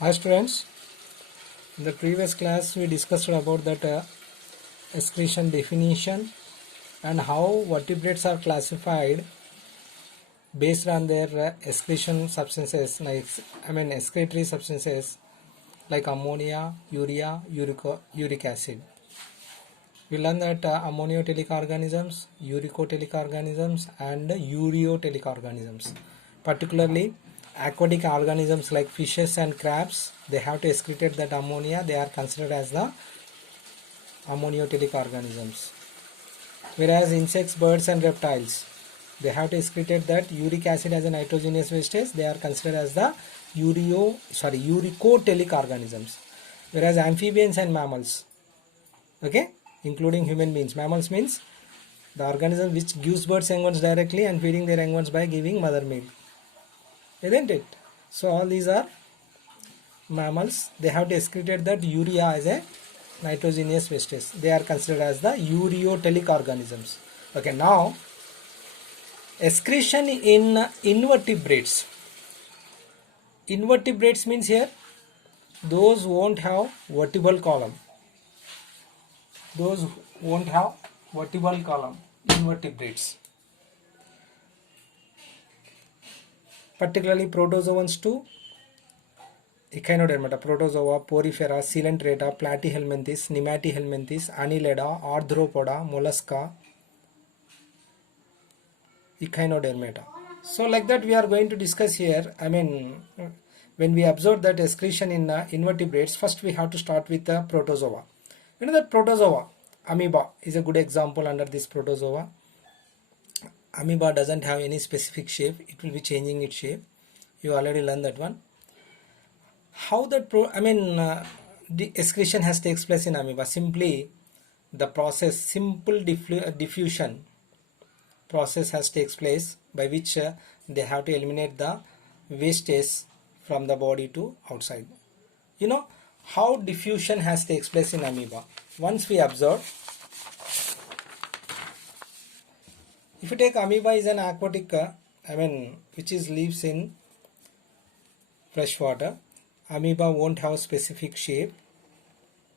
Hi students, in the previous class we discussed about that excretion definition and how vertebrates are classified based on their excretion substances like excretory substances like ammonia, urea, uric acid. We learned that ammoniotelic organisms, uricotelic organisms and ureotelic organisms. Particularly aquatic organisms like fishes and crabs, they have to excrete that ammonia, they are considered as the ammoniotelic organisms. Whereas insects, birds and reptiles, they have to excrete that uric acid as a nitrogenous wastage, they are considered as the uricotelic organisms. Whereas amphibians and mammals, okay, including human beings, mammals means the organism which gives birth young ones directly and feeding their young ones by giving mother milk, isn't it? So all these are mammals, they have to excrete that urea as a nitrogenous wastage, they are considered as the ureotelic organisms. Okay, now excretion in invertebrates. Invertebrates means here those won't have vertebral column, those won't have vertebral column, invertebrates, particularly protozoans to Echinodermata, Protozoa, Porifera, Coelenterata, Platyhelminthes, Nematihelminthes, Annelida, Arthropoda, Mollusca, Echinodermata. So like that we are going to discuss here. When we observe that excretion in invertebrates, first we have to start with the protozoa. You know that protozoa, amoeba is a good example under this protozoa. Amoeba doesn't have any specific shape, it will be changing its shape. You already learned that one. How that the excretion has takes place in amoeba? Simply the process, simple diffusion process has takes place by which they have to eliminate the wastage from the body to outside. You know how diffusion has takes place in amoeba. Once we observe, if you take amoeba is an aquatic which is lives in fresh water. Amoeba won't have specific shape.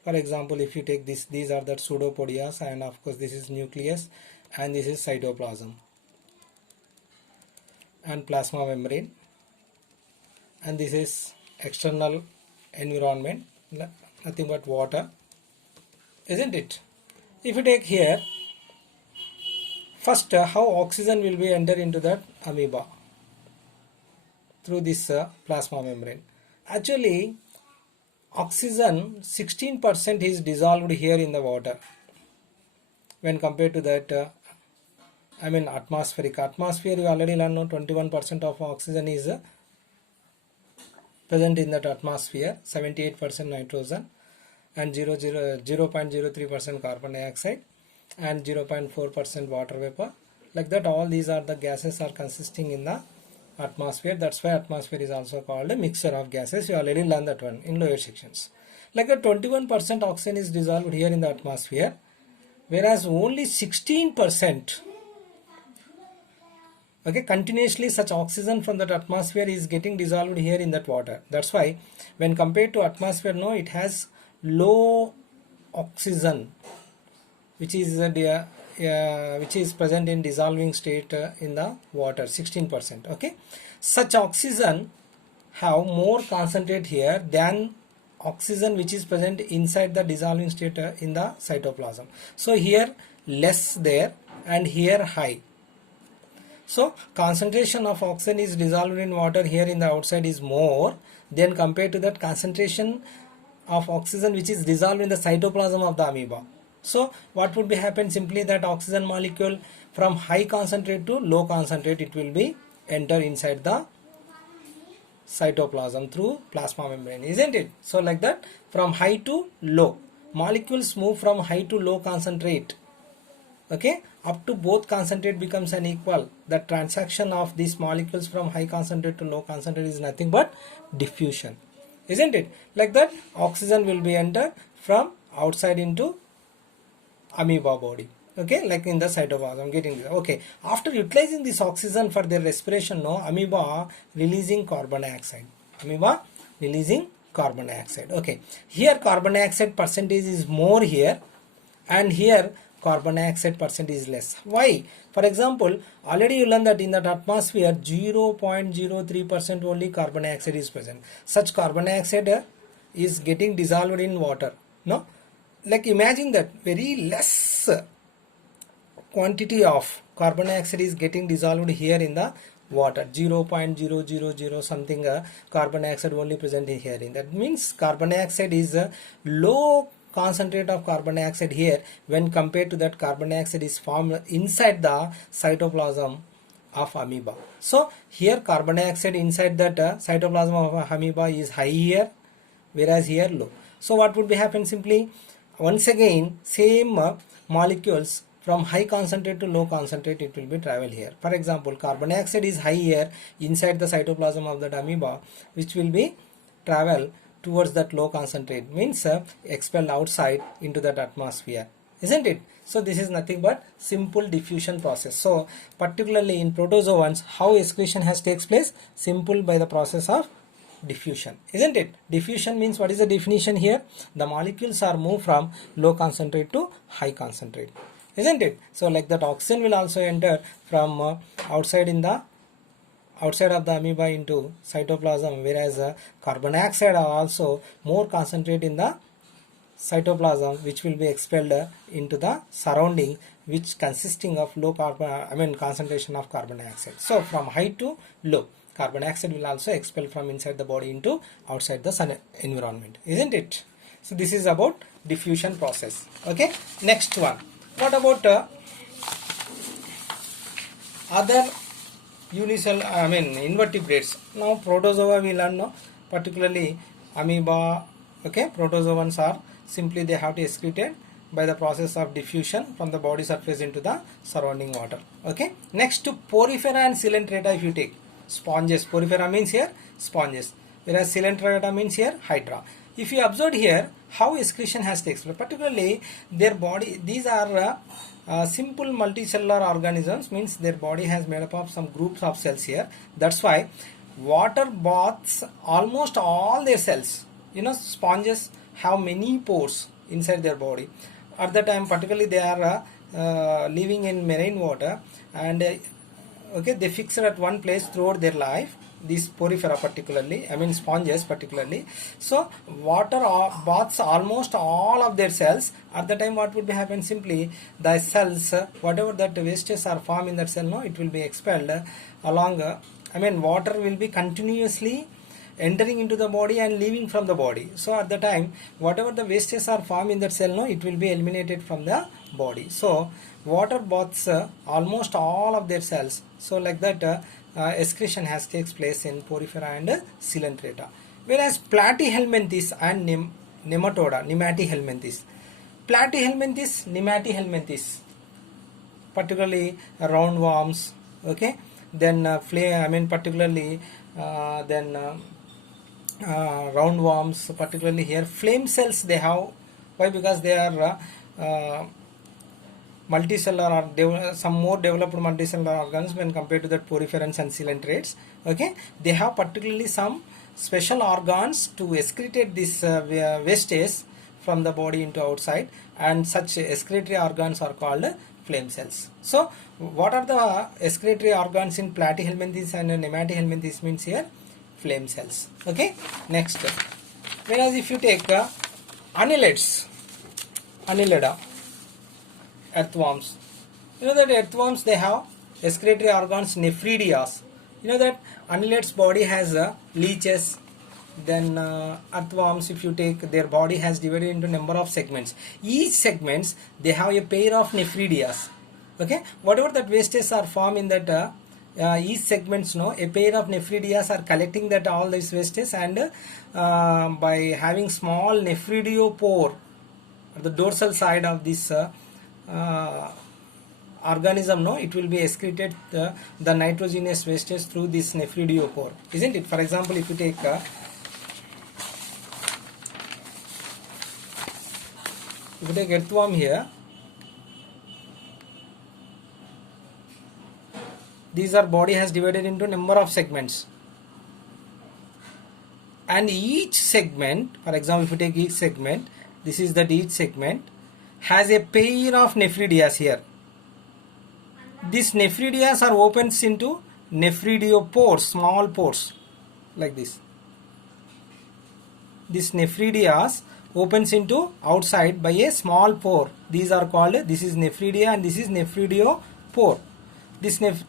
For example, if you take this, these are the pseudopodias, and of course this is nucleus and this is cytoplasm and plasma membrane, and this is external environment, nothing but water, isn't it? If you take here, first how oxygen will be enter into that amoeba through this plasma membrane. Actually oxygen 16% is dissolved here in the water when compared to that atmospheric. Atmosphere you already learned, 21% of oxygen is present in that atmosphere, 78% nitrogen and 0.03% carbon dioxide and 0.4% water vapor. Like that all these are the gases are consisting in the atmosphere. That's why atmosphere is also called a mixture of gases. You already learned that one in lower sections. Like that 21% oxygen is dissolved here in the atmosphere, whereas only 16%, okay, continuously such oxygen from that atmosphere is getting dissolved here in that water. That's why when compared to atmosphere, no, it has low oxygen which is present in dissolving state in the water, 16%. Okay, such oxygen have more concentrate here than oxygen which is present inside the dissolving state in the cytoplasm. So here less there and here high. So concentration of oxygen is dissolved in water here in the outside is more than compared to that concentration of oxygen which is dissolved in the cytoplasm of the amoeba. So what would be happen? Simply that oxygen molecule from high concentrate to low concentrate, it will be enter inside the cytoplasm through plasma membrane, isn't it? So like that from high to low, molecules move from high to low concentrate, okay, up to both concentrate becomes an equal. The transaction of these molecules from high concentrate to low concentrate is nothing but diffusion, isn't it? Like that oxygen will be entered from outside into amoeba body, okay, like in the cytoplasm getting this. Okay, after utilizing this oxygen for their respiration, no, amoeba releasing carbon dioxide, amoeba releasing carbon dioxide. Okay, here carbon dioxide percentage is more here, and here carbon dioxide percentage is less. Why? For example, already you learned that in that atmosphere 0.03% only carbon dioxide is present. Such carbon dioxide is getting dissolved in water. No, like imagine that very less quantity of carbon dioxide is getting dissolved here in the water. 0.000 something carbon dioxide only present in here. That means carbon dioxide is a low concentrate of carbon dioxide here when compared to that carbon dioxide is formed inside the cytoplasm of amoeba. So here carbon dioxide inside that cytoplasm of amoeba is high here, whereas here low. So what would be happen? Simply once again same molecules from high concentrate to low concentrate it will be travel here. For example, carbon dioxide is high here inside the cytoplasm of that amoeba, which will be travel towards that low concentrate, means expelled outside into that atmosphere, isn't it? So this is nothing but simple diffusion process. So particularly in protozoans, how excretion has takes place? Simple, by the process of diffusion, isn't it? Diffusion means, what is the definition here? The molecules are moved from low concentrate to high concentrate, isn't it? So like that oxygen will also enter from outside of the amoeba into cytoplasm, whereas carbon dioxide are also more concentrate in the cytoplasm, which will be expelled into the surrounding, which consisting of low concentration of carbon dioxide. So from high to low, carbon dioxide will also expel from inside the body into outside the sun environment, isn't it? So this is about diffusion process. Okay, next one. What about other unicellular, invertebrates? Now protozoa we learn, no, particularly amoeba. Okay, protozoans are simply they have to excreted by the process of diffusion from the body surface into the surrounding water. Okay, next to porifera and coelenterata, if you take sponges, porifera means here sponges, whereas coelenterata means here hydra. If you observe here how excretion has takes place, particularly their body, these are simple multicellular organisms, means their body has made up of some groups of cells here. That's why water baths almost all their cells. You know, sponges have many pores inside their body. At the time, particularly they are living in marine water, and okay, they fix it at one place throughout their life. These porifera particularly, sponges particularly. So water baths almost all of their cells. At the time, what would be happen? Simply the cells, whatever that wastes are formed in that cell, no, it will be expelled along. Water will be continuously entering into the body and leaving from the body. So at the time, whatever the wastes are formed in that cell, no, it will be eliminated from the body. So water baths almost all of their cells. So like that excretion has takes place in porifera and coelenterata. Whereas platyhelminthes and nematoda, platyhelminthes, particularly roundworms. Okay, then particularly roundworms, particularly here flame cells they have. Why? Because they are multicellular or some more developed multicellular organs when compared to that poriferans and coelenterates. Okay, they have particularly some special organs to excrete this wastage from the body into outside, and such excretory organs are called flame cells. So what are the excretory organs in platyhelminthes and nematohelminthes? Means here flame cells. Okay, next. Whereas if you take annelids, annelida, earthworms, you know that earthworms they have excretory organs nephridias. You know that annelids body has leeches. Then earthworms, if you take, their body has divided into number of segments. Each segments they have a pair of nephridias. Okay, whatever that wastes are formed in that each segments, no, a pair of nephridias are collecting that all these wastes, and by having small nephridiopore at the dorsal side of this organism, no, it will be excreted the nitrogenous wastes through this nephridiopore, isn't it? For example, if you take earthworm here, these are body has divided into number of segments. and each segment, for example, if you take each segment, this is that each segment has a pair of nephridias here. These nephridias are opens into nephridiopores, small pores, like this. This nephridias opens into outside by a small pore. These are called, this is nephridia and this is nephridiopore.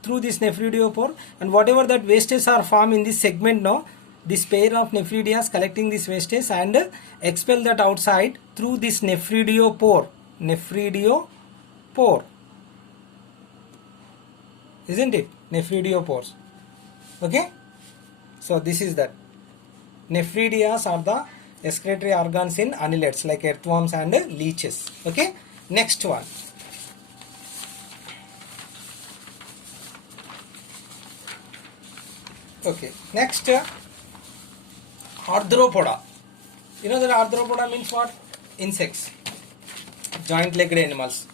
Through this nephridiopore, and whatever that wastes are formed in this segment, no, this pair of nephridias collecting this wastes and expel that outside through this nephridiopore. Nephridiopore, isn't it? Nephridiopores. Okay, so this is that. Nephridias are the excretory organs in annelids like earthworms and leeches. Okay, next one. Okay, next, arthropoda. You know that arthropoda means what? Insects, joint-legged animals.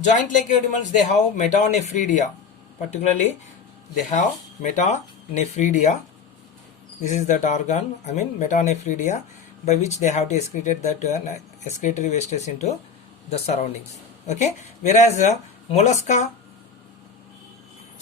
Joint-legged animals, they have metanephridia. Particularly, they have metanephridia. This is that organ, I mean metanephridia, by which they have to excrete that excretory wastes into the surroundings. Okay, whereas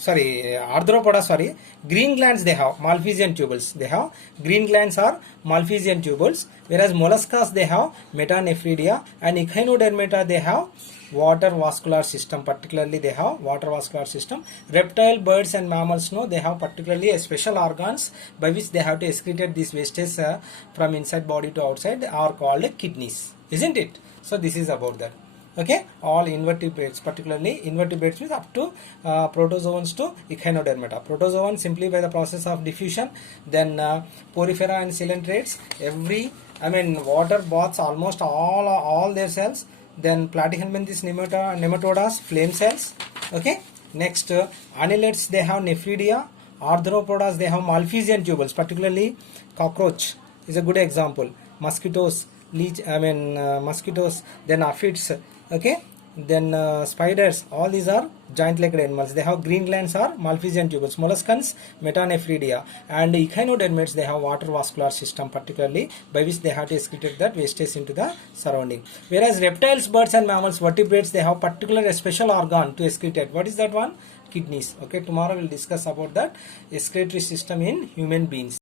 arthropoda, green glands, they have Malpighian tubules. They have green glands or Malpighian tubules, whereas molluscas, they have metanephridia, and echinodermata, they have water vascular system. Particularly, they have water vascular system. Reptile, birds and mammals, no, they have particularly a special organs by which they have to excrete these wastes from inside body to outside, are called kidneys, isn't it? So this is about that. Okay, all invertebrates, particularly invertebrates means up to protozoans to echinodermata. Protozoan simply by the process of diffusion, then porifera and coelentrates, water baths almost all their cells, then platyhelminthes, nematodas, flame cells. Okay, next, annelids, they have nephridia. Arthropodas, they have Malpighian tubules, particularly cockroach is a good example. Mosquitoes, mosquitoes, then aphids. Okay, then spiders, all these are joint-legged animals. They have green glands or Malpighian tubules. Molluscans, metanephridia, and echinodermates, they have water vascular system, particularly by which they have to excrete that wastage into the surrounding. Whereas reptiles, birds and mammals, vertebrates, they have particular special organ to excrete. What is that one? Kidneys. Okay, tomorrow we'll discuss about that excretory system in human beings.